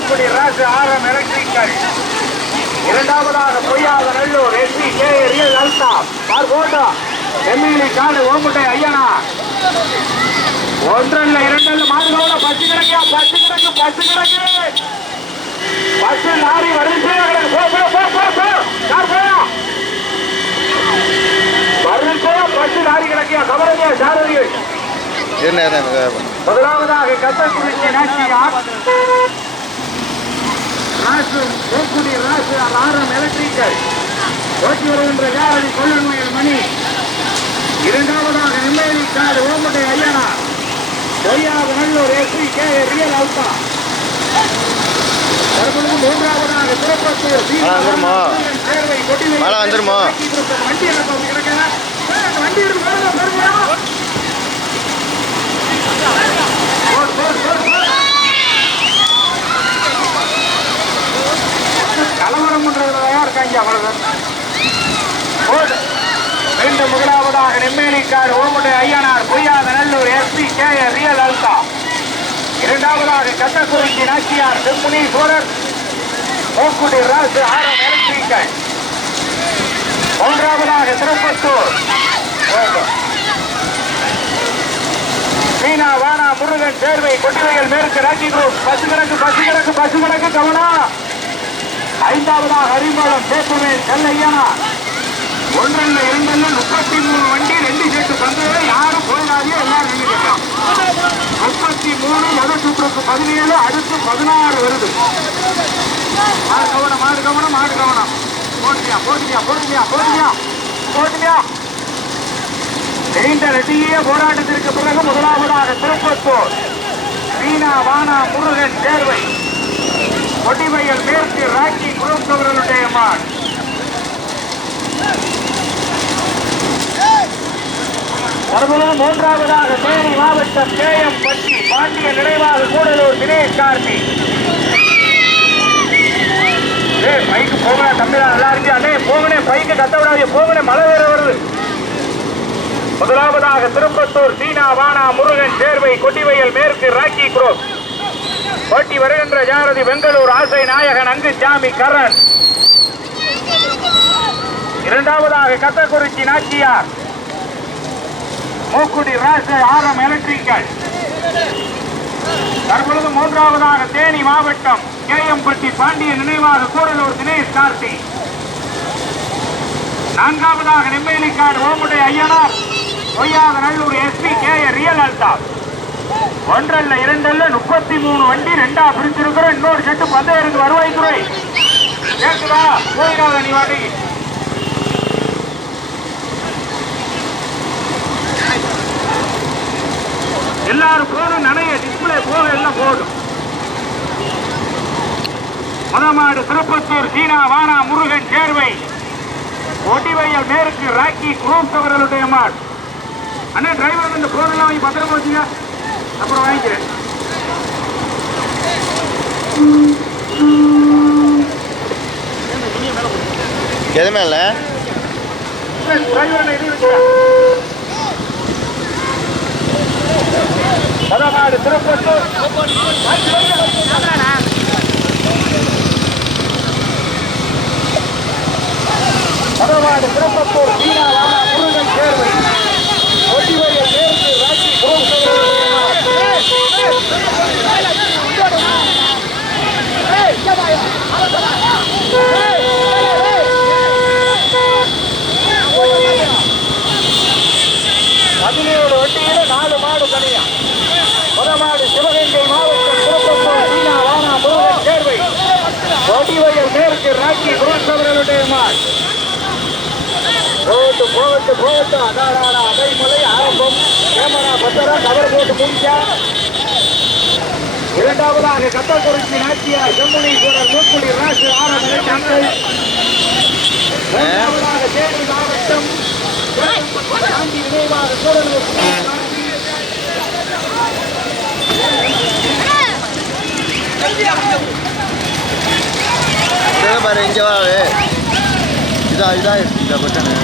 மூக்குடி ராசு ஆரம் எலக்ட்ரிக்கல். இரண்டாவதாக பொய்யாத Nallur SP K real அல்டா பார்போட்டா எம்இலி காடு ஓமுட்டை ஐயனா. ஒன்றல்ல இரண்டல்ல மாடுகளோட பசு கிடக்கியா, பசு கிடக்கு, பசு கிடக்கு. பசு லாரி வரிசையா கிடக்கு. வரிசையா பசு லாரி கிடக்கியா, கவலையா சாரதிகள். முதலாவதாக கத்தக்குறிச்சி நாச்சியார் ராசு மூக்குடி ராசு ஆரம் எலக்ட்ரிக்கல் ஓட்டி வருகின்ற ஜாரதி கொள்ளன்மையல் மணி. இரண்டாவதாக நெம்மேலி காடு ஓமுட்டை ஐயனா. பொய்யாத நல்லூர் எஸ்பி கே ரியல் அல்டா. தற்பொழுது மூன்றாவதாக திருப்பத்தூர் சேர்வை கொட்டி வண்டி எனக்கு கிடக்க வண்டி கலவரம் பண்றதுலதான் இருக்காங்க. அவ்வளவுதான். மீண்டும் முதலாவதாக Nemmelikadu Omuttai Ayyanar Poyyatha Nallur SP K real அல்டா. இரண்டாவதாக கத்தக்குறிச்சி நாச்சியார் செம்முனீஸ்வரர் மூக்குடி ராசு ஆரம் எலக்ட்ரிக்கல். மூன்றாவதாக திருப்பத்தூர் மீனா வானா முருகன் சேர்வை கொட்டிவைகள் மேற்கு ராக்கி குரூப். பசு கிடக்கு, பசு கிடக்கு, பசு கிடக்கு, கவனம். ஐந்தாவதாக ஹரிமலம் சேப்புமேல் செல்லையனா. ஒன்றல்ல இரண்டல்ல 33 வண்டி 2 செட்டு பந்தயம். யாரும் போயிடாதே, எல்லாரும் நின்றுக்கலாம். 33 முதல் சுற்றுக்கு 17, அடுத்து 16 வருது. மாடு கவனம், மாடு கவனம், மாடு கவனம். போட்டுமியா, போட்டுமியா, போட்டுமியா, போட்டுமியா, போட்டுமியா. நீண்ட நெடிய போராட்டத்திற்கு பிறகு முதலாவதாக திருப்பத்தூர் மீனா வானா முருகன் சேர்வை கொடிவையல் மேற்கு ராக்கி குரூப் அவர்களுடைய மான். தற்பொழுது மூன்றாவதாக தேனி மாவட்டம் கேஎம் பட்டி பாண்டிய நினைவாக கூடலூர் தினேஷ் கார்த்தி. பைக்கு போகணும் தம்பிதான், நல்லா இருக்கு. அண்ணே போகணே, பைக்கு கத்த விடாது, போகணே, மழை வேற வருது. முதலாவதாக திருப்பத்தூர் சீனா வானா முருகன் சேர்வை கொட்டிவையல் மேற்கு ராக்கி குரூப் போட்டி வருகின்ற ஜாரதி பெங்களூர் ஆசை நாயகன் அங்கு ஜாமி கரண். இரண்டாவதாக கத்தக்குறிச்சி நாச்சியார் மூக்குடி ராசு ஆரம் எலக்ட்ரிக்கல். தற்பொழுது மூன்றாவதாக தேனி மாவட்டம் கேஎம்பட்டி பாண்டிய நினைவாக கூடலூர் தினேஷ் கார்த்தி. நான்காவதாக Nemmelikadu Omuttai Ayyanar Poyyatha Nallur SP K real அல்டா. ஒன்றல்ல இரண்டல்ல 33 வண்டி 2ஆ பிரிச்சிருக்கிறோம். இன்னொரு செட்டு பந்தயருக்கு வருவாய்த்துறை கேட்குதா? போயிடாத நீ வாட்டி. எல்லாரும் போதும், நனைய டிஸ்பிளே போக எல்லாம் போதும். மதமாடு திருப்பத்தூர் சீனா வானா முருகன் சேர்வை ஒட்டிவையல் மேற்கு ராக்கி குரூப் அவர்களுடைய மாடு. அண்ணா டிரைவர் இந்த போதெல்லாம் வாங்கி பத்திரமா வச்சுங்க, அப்புறம் வாங்கிக்கிறேன். எது மேல மதமாடு திருப்பத்தூர் மதமாடு திருப்பத்தூர் சீனா வானா முருகன் சேர்வை ஒட்டிவையல் மேற்கு ராக்கி குரூப் பதினேழு வண்டியில 4 மாடு தனியா. மதமாடு சிவகங்கை மாவட்டம் திருப்பத்தூர் சீனா வானா முருகன் சேர்வை ஒட்டிவையல் மேற்கு ராக்கி குரூப் அவர்களுடைய மாடு. போட்டு போட்டு போட்டு அதாராட அடைமலை ஆரம்பம் கேமரா பத்தரா கவர் போட்டு முடிச்சா. இரண்டாவதாக கத்தக்குறிச்சி நாச்சியார் செம்முனீஸ்வரர் மூக்குடி ராசு ஆரம் எலக்ட்ரிக்கல். இரண்டாவதாக தேனி மாவட்டம் பாண்டி நினைவாக கூடலூர் பாரு இங்க வா. இதா இதா பட்டனு